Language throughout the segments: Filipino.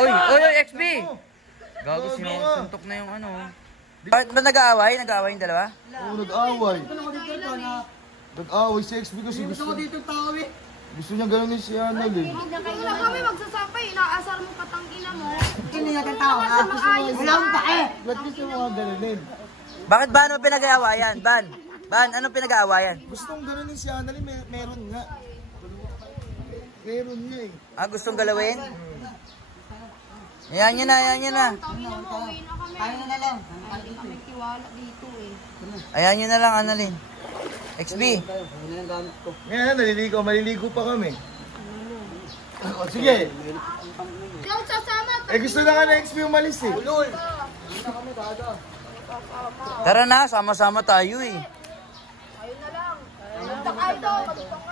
Oy, XB! Gago, sinusuntok na yung ano. Bakit ba nag-aaway? Nag-aaway yung dalawa? Oo, nag-aaway. Nag-aaway si XB kasi gusto niya gano'n si Anal eh. Wala kami magsasapay. Inaasar mo patangina mo. Hindi natin tao ha. Wala akong pake. Ba't gusto mo nga gano'n? Bakit ba ano pinag-aawayan? Ban, anong pinag-aawayan? Gustong gano'n si Anal eh, meron nga. Meron niya eh. Ah, gustong galawin? Ayan nyo na. Tangina mo, uwi na kami. Tayo na lang. Hindi kami tiwala dito eh. Ayan nyo na lang, Annalyn. XB. Ngayon, maliligo pa kami. O, sige. Cloud, sasama. Gusto na nga na XB umalis eh. Tara na, sama-sama tayo eh. Ayun na lang. Magdakaidol.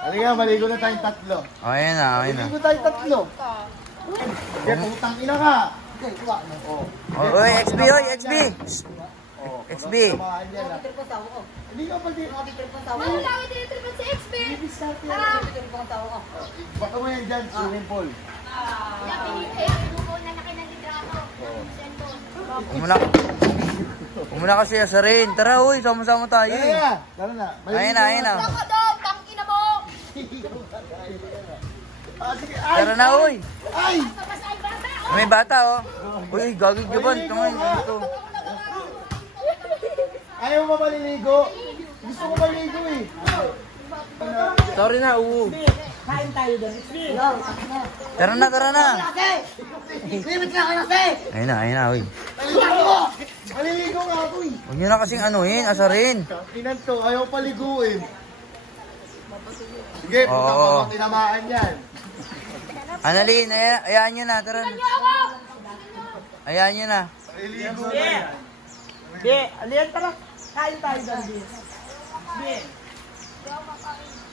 Halika, maligo na tayong tatlo. Oh, ayan na. Maligo tayong tatlo. Sige, putang ina ka. Oy, XB, XB. XB. Hindi ka pa din. Ano lang yung tinitripan si XP? Tara. Baka mo yan dyan, swimming pool. Umuna kasi asarin. Tara, uy, sama-sama tayo eh. Tara na. Ayan na. Tara doon, tangina mo. Tara na, uy. Ay! May bata, oh. Uy, gagawin ka ba? Ito. Ayaw mo maliligo? Gusto ko maliligo eh. Sorry na, Kain tayo doon. Tara na. Limit na kayo kasi. Ayun na, uy. Maliligo nga ako eh. Huwag nyo na kasing anuhin, asarin. Inan to, ayaw paliguin. Sige, puta pa ako tinamaan yan. Annalyn, ayan nyo na, tara na. Ayan nyo na. Maliligo na yan. Di, aliyan tara. Kain tayo doon. Di.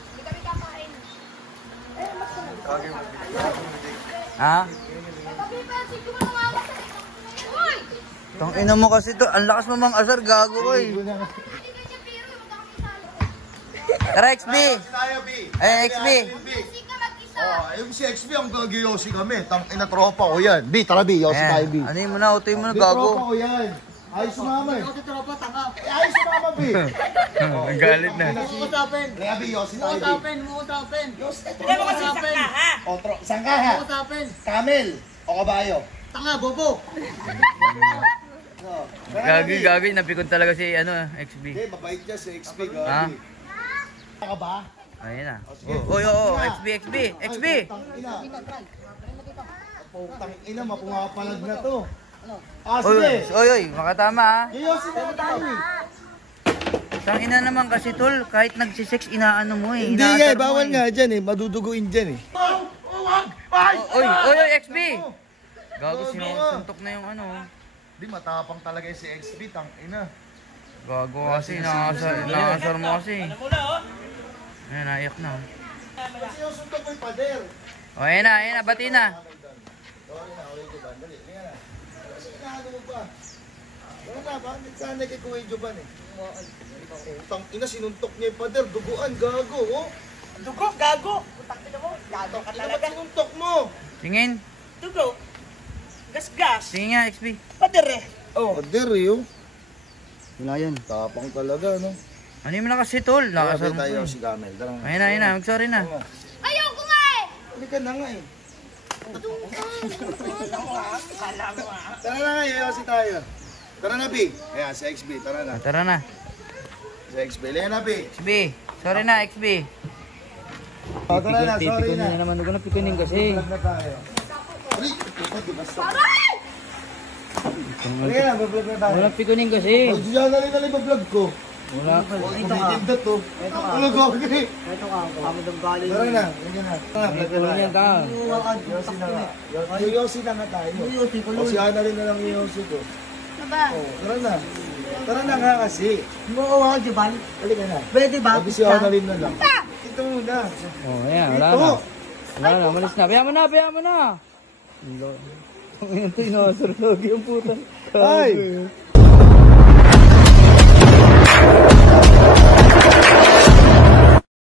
Hindi kami kakain. Ha? Sabi pa, sige mo nang awa sa uy! Tang ina mo kasi to, ang lakas mo mang asar, gago ko eh. Hindi ka niya pero, magkakasalo. Tara, XB. Tayo, B. Ay, XB. Kasi ka mag-isa. Yung si XB, ang gag-yosi kami. Tang ina tropa ko yan. B, tara B, yosi tayo B. Ano mo na, utoy mo na, B, tropa gago. ko yan. Ayos sumama eh. Ito tropa, tanga. Ayos sumama B. Ang galit na. Muusapin. Kaya B, yosi tayo B. Muusapin. Hindi mo kasi sangka ha? Sangka ha? Muusapin. Camel o kabayo? Tanga, bobo. Gagi, napikon talaga si XB. Hindi, mabait niya si XB. Ha? Ka ba? Ayun na. Sige. XB. Putang ina, mapungapalag na to. Sige. Oy, makatama ha. Yosi na tayo eh. Tang ina naman kasi tol, kahit nagsisex inaano mo eh. Hindi nga, inaasar mo bawal eh. nga dyan eh. Maduduguin dyan eh. Oy, XB. Gago, sinusuntok na yung Di matapang talaga si XB, tang ina. Gago kasi, nakasar mo kasi. Ayan, naiyak na. Kasi yung suntok mo yung pader. O, ayan na, bati na. Sorry na, ulit ko ba? Dali, liga na. Kasi inaano mo ba? Wala na, bakit sana kay Kuya Joban eh? Tang ina, sinuntok niya yung pader. Duguan, gago, oh. Dugo, gago. Utak na mo. Gago ka Ina, talaga. ba't sinuntok mo? Tingin. Dugo. Gas-gas. Tingin nga, XB. Pader eh. Oh. Pader eh, oh. Wala yan. Tapang talaga, no? Ano mo na kasi tol? Nakasar mo tayo eh. si Camel. Tara na. Ayun na, mag-sorry na. Ayoko nga eh! Hindi ka na nga eh. Tara na nga, yosi tayo. Tara na, B. Ayan, si XB, tara na. Tara na. Si XB, liga na, B. XB. Sorry na, XB. Oh, tara na, sorry Pipikunin na. na naman. Huwag na pikunin kasi. Vlog na tayo. Ay, ito, di ba? Aray! Halika na, vlog na tayo. Walang pikunin kasi. Oh, diyan na rin na vlog ko. Wala. Kumitinda to. Ano ko? Ito ka, kami ng galing. Tara na, liga na. Tara, vlog na Pikunin yan tayo. ka. Yosi na nga. Yosi na nga tayo. Yosi ko O si Ana rin na lang yung Yosi ko. Ano ba? Oh, tara na. Tara na nga kasi. Mo ako, Jubal. Halika na. Pwede ba? Sabi si Ana rin na lang. Ito muna. Oh, ayan. Wala Ito. na. Wala na. Malis na. Bayaan mo na. Ito, inasar lagi yung puta. Ay!